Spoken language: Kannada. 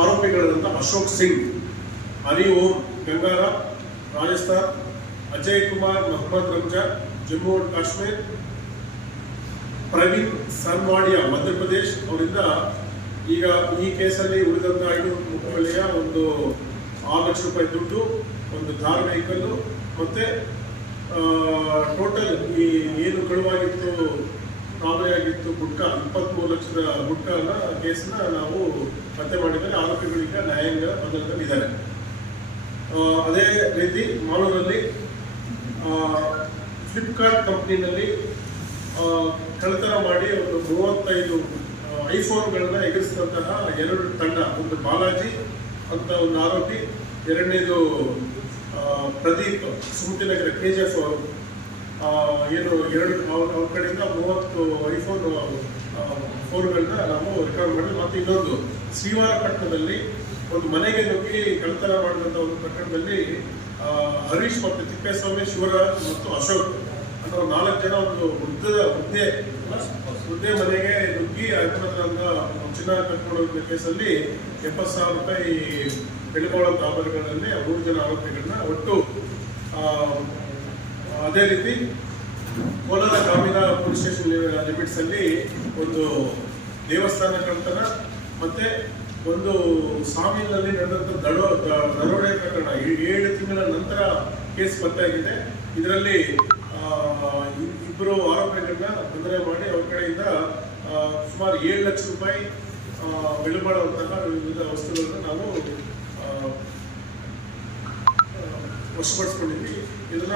ಆರೋಪಿಗಳಾದಂಥ ಅಶೋಕ್ ಸಿಂಗ್ ಹರಿ ಓಂ ಗಂಗಾರ, ರಾಜಸ್ಥಾನ್, ಅಜಯ್ ಕುಮಾರ್, ಮೊಹಮ್ಮದ್ ರಂಜಾನ್ ಜಮ್ಮು ಅಂಡ್ ಕಾಶ್ಮೀರ್, ಪ್ರವೀಣ್ ಸನ್ವಾಡಿಯಾ ಮಧ್ಯಪ್ರದೇಶ್, ಅವರಿಂದ ಈಗ ಈ ಕೇಸಲ್ಲಿ ಉಳಿದಂತ ಐನೂರು ಮುಖಬೆಲೆಯ ಒಂದು ಆರು ಲಕ್ಷ ರೂಪಾಯಿ ದುಡ್ಡು, ಒಂದು ಕಾರ್ ವೆಹಿಕಲ್ ಮತ್ತೆ ಟೋಟಲ್ ಈ ಏನು ಕಳುವಾಗಿತ್ತು ಆಗಿತ್ತು ಗುಟ್ಕ, ಇಪ್ಪತ್ಮೂರು ಲಕ್ಷದ ಗುಟ್ಕನ ಕೇಸನ್ನ ನಾವು ಪತ್ತೆ ಮಾಡಿದರೆ ಆರೋಪಿಗಳಿಗೆ ನ್ಯಾಯಾಂಗ ಬಂಧನದಲ್ಲಿ ಇದ್ದಾರೆ ಅದೇ ರೀತಿ ಮಾಲೂರಲ್ಲಿ ಫ್ಲಿಪ್ಕಾರ್ಟ್ ಕಂಪ್ನಿನಲ್ಲಿ ಕಳ್ಳತನ ಮಾಡಿ ಒಂದು ಮೂವತ್ತೈದು ಐಫೋನ್ಗಳನ್ನ ಎಗರಿಸಿದಂತಹ ಎರಡು ತಂಡ, ಒಂದು ಬಾಲಾಜಿ ಅಂತ ಒಂದು ಆರೋಪಿ, ಎರಡನೇದು Pradeep Sumathinagara K G F ಏನು, ಎರಡು ಅವ್ರ ಕಡೆಯಿಂದ ಮೂವತ್ತು ಐಫೋನ್ ಫೋನ್ಗಳನ್ನ ನಾವು ರಿಕವರ್ ಮಾಡಿ, ಮತ್ತು ಇನ್ನೊಂದು ಶ್ರೀವಾರಪಟ್ಟಣದಲ್ಲಿ ಒಂದು ಮನೆಗೆ ನುಗ್ಗಿ ಕಳ್ತನ ಮಾಡಿದಂಥ ಒಂದು ಪ್ರಕರಣದಲ್ಲಿ ಹರೀಶ್ ಮತ್ತು ತಿಪ್ಪೇಸ್ವಾಮಿ, ಶಿವರಾಜ್ ಮತ್ತು ಅಶೋಕ್ ಅನ್ನೋ ನಾಲ್ಕು ಜನ ಒಂದು ವೃದ್ಧದ ವೃದ್ಧೆ ವೃದ್ಧೆ ಮನೆಗೆ ನುಗ್ಗಿ ಹತ್ತೊಂಬತ್ತರಿಂದ ಚಿನ್ನ ಹೋಗಿದ್ದ ಕೇಸಲ್ಲಿ ಎಪ್ಪತ್ತು ಸಾವಿರ ರೂಪಾಯಿ ಬೆಳೆಬಾಳುವಂಥ ಆಭರಣಗಳಲ್ಲಿ ಮೂರು ಜನ ಆರೋಪಿಗಳನ್ನ ಒಟ್ಟು ಅದೇ ರೀತಿ ಕೋಲಾರ ಗ್ರಾಮೀಣ ಪೊಲೀಸ್ ಸ್ಟೇಷನ್ ಲಿಮಿಟ್ಸ್ ಅಲ್ಲಿ ಒಂದು ದೇವಸ್ಥಾನ ಕಳ್ತನ ಮತ್ತೆ ಒಂದು ಸಾಮಿಲ್ನಲ್ಲಿ ನಡೆದಂತ ದಡೋ ದರೋಡೆ ಪ್ರಕರಣ. ಏಳು ತಿಂಗಳ ನಂತರ ಕೇಸ್ ಪತ್ತೆಯಾಗಿದೆ ಇದರಲ್ಲಿ ಇಬ್ಬರು ಆರೋಪಿಗಳನ್ನ ತೊಂದರೆ ಮಾಡಿ ಅವ್ರ ಕಡೆಯಿಂದ ಸುಮಾರು ಏಳು ಲಕ್ಷ ರೂಪಾಯಿ ಆ, ಬೆಲೆ ಬಾಳುವಂತಹ ವಿವಿಧ ವಸ್ತುಗಳನ್ನು ನಾವು ವಶಪಡಿಸ್ಕೊಂಡಿದ್ವಿ. ಇದನ್ನ